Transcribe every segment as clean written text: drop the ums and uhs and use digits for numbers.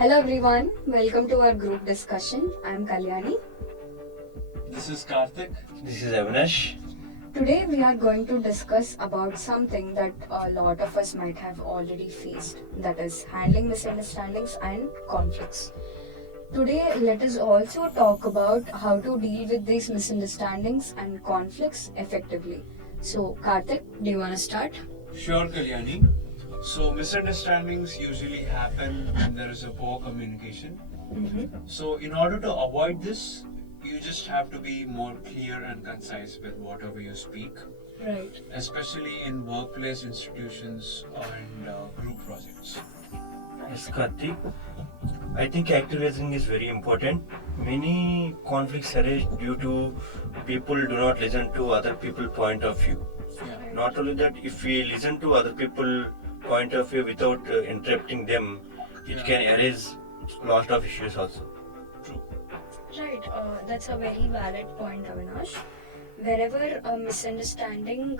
Hello everyone, welcome to our group discussion. I am Kalyani. This is Karthik. This is Avinash. Today we are going to discuss about something that a lot of us might have already faced, that is handling misunderstandings and conflicts. Today let us also talk about how to deal with these misunderstandings and conflicts effectively. So Karthik, do you want to start? Sure, Kalyani. So, misunderstandings usually happen when there is a poor communication. So, in order to avoid this, you just have to be more clear and concise with whatever you speak, Right. especially in workplace institutions and group projects. Yes, Karthik. I think active listening is very important. Many conflicts arise due to people do not listen to other people's point of view. Yeah, Not only that, if we listen to other people's point of view without interrupting them, it can arise lot of issues also. true. Right, that's a very valid point, Avinash. Whenever a misunderstanding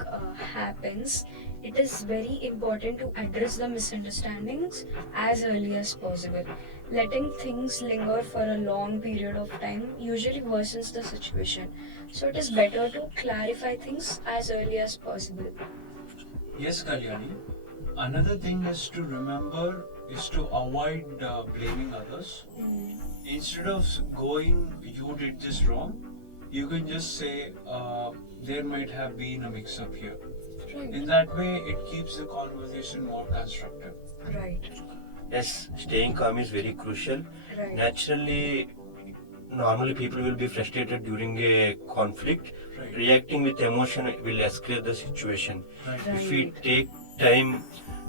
happens, it is very important to address the misunderstandings as early as possible. Letting things linger for a long period of time usually worsens the situation. So it is better to clarify things as early as possible. Yes, Kalyani. Another thing is to remember is to avoid blaming others. Instead of going, you did this wrong, you can just say, there might have been a mix up here. In that way, it keeps the conversation more constructive. Right. Yes, staying calm is very crucial. Right. Normally people will be frustrated during a conflict. Right. Reacting with emotion will escalate the situation. Right. If we take time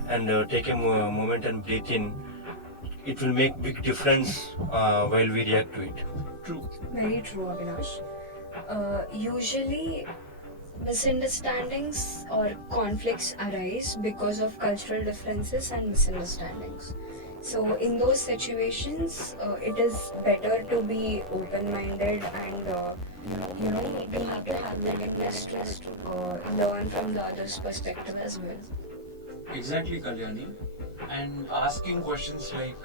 and take a moment and breathe in, it will make big difference while we react to it. True. Very true, Avinash. Usually, misunderstandings or conflicts arise because of cultural differences and misunderstandings. So, in those situations, it is better to be open-minded and we need to have willingness to learn from the other's perspective as well. Exactly, Kalyani. And asking questions like,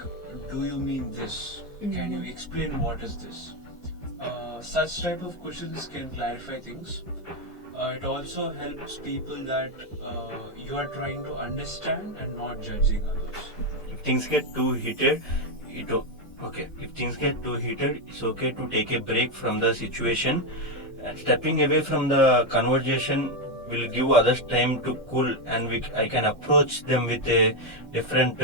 do you mean this? Can you explain what is this? Such type of questions can clarify things. It also helps people that you are trying to understand and not judging others. If things get too heated, If things get too heated, it's okay to take a break from the situation. Stepping away from the conversation will give others time to cool, and I can approach them with a different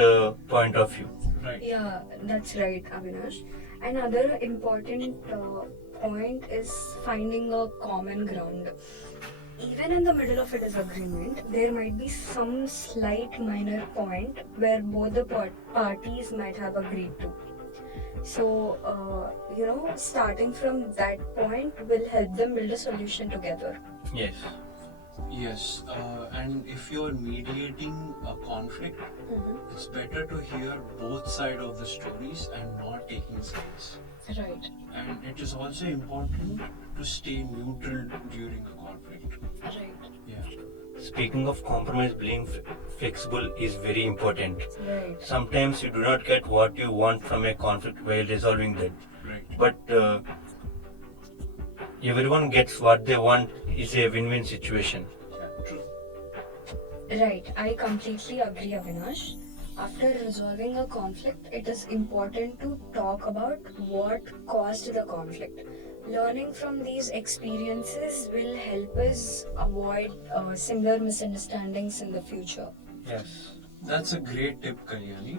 point of view. Right. Yeah, that's right, Avinash. Another important point is finding a common ground. Even in the middle of a disagreement, there might be some slight minor point where both the parties might have agreed to. So, starting from that point will help them build a solution together. Yes. Yes, and if you're mediating a conflict, it's better to hear both sides of the stories and not taking sides. Right. And it is also important to stay neutral during a conflict. Right. Yeah. Speaking of compromise, being flexible is very important. Right. Sometimes you do not get what you want from a conflict while resolving that. Right. But everyone gets what they want is a win-win situation. Yeah, true. Right, I completely agree, Avinash. After resolving a conflict, it is important to talk about what caused the conflict. Learning from these experiences will help us avoid similar misunderstandings in the future. Yes. That's a great tip, Kalyani.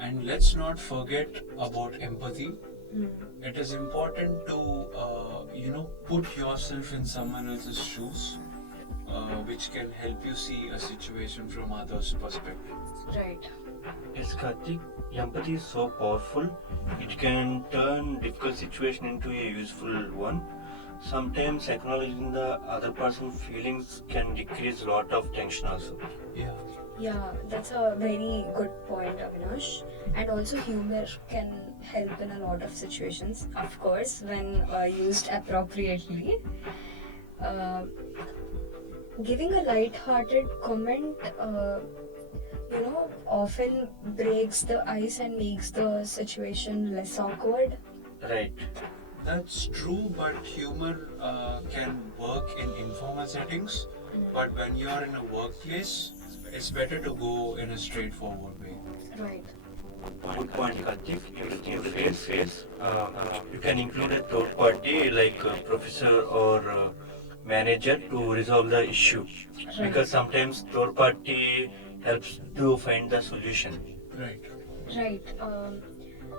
And let's not forget about empathy. It is important to, put yourself in someone else's shoes, which can help you see a situation from others' perspective. Right. Yes, Karthik, empathy is so powerful. It can turn difficult situation into a useful one. Sometimes acknowledging the other person's feelings can decrease a lot of tension also. Yeah. Yeah, that's a very good point, Avinash. And also, humor can help in a lot of situations, of course, when used appropriately. Uh, Giving a light-hearted comment often breaks the ice and makes the situation less awkward. Right. That's true, but humor can work in informal settings. But when you're in a workplace, it's better to go in a straightforward way. Right. Good point, Karthik. If you face, you can include a third party like a professor or manager to resolve the issue. Because sometimes third party helps to find the solution. Right. Right.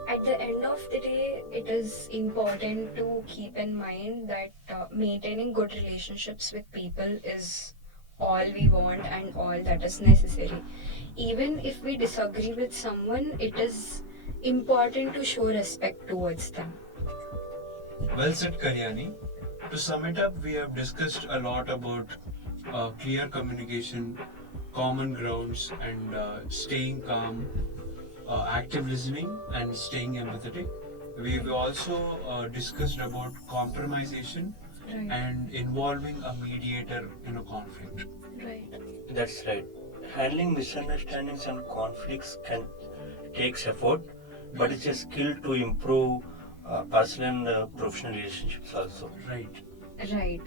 At the end of the day, it is important to keep in mind that maintaining good relationships with people is all we want and all that is necessary. Even if we disagree with someone, it is important to show respect towards them. Well said, Kalyani. To sum it up, we have discussed a lot about clear communication, common grounds, and staying calm, active listening, and staying empathetic. We've also discussed about compromisation Right. and involving a mediator in a conflict. Right. That's right. Handling misunderstandings and conflicts can takes effort, but it's a skill to improve personal and professional relationships also. Right. Right.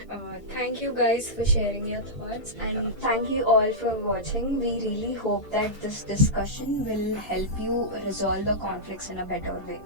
Thank you guys for sharing your thoughts, and thank you all for watching. We really hope that this discussion will help you resolve the conflicts in a better way.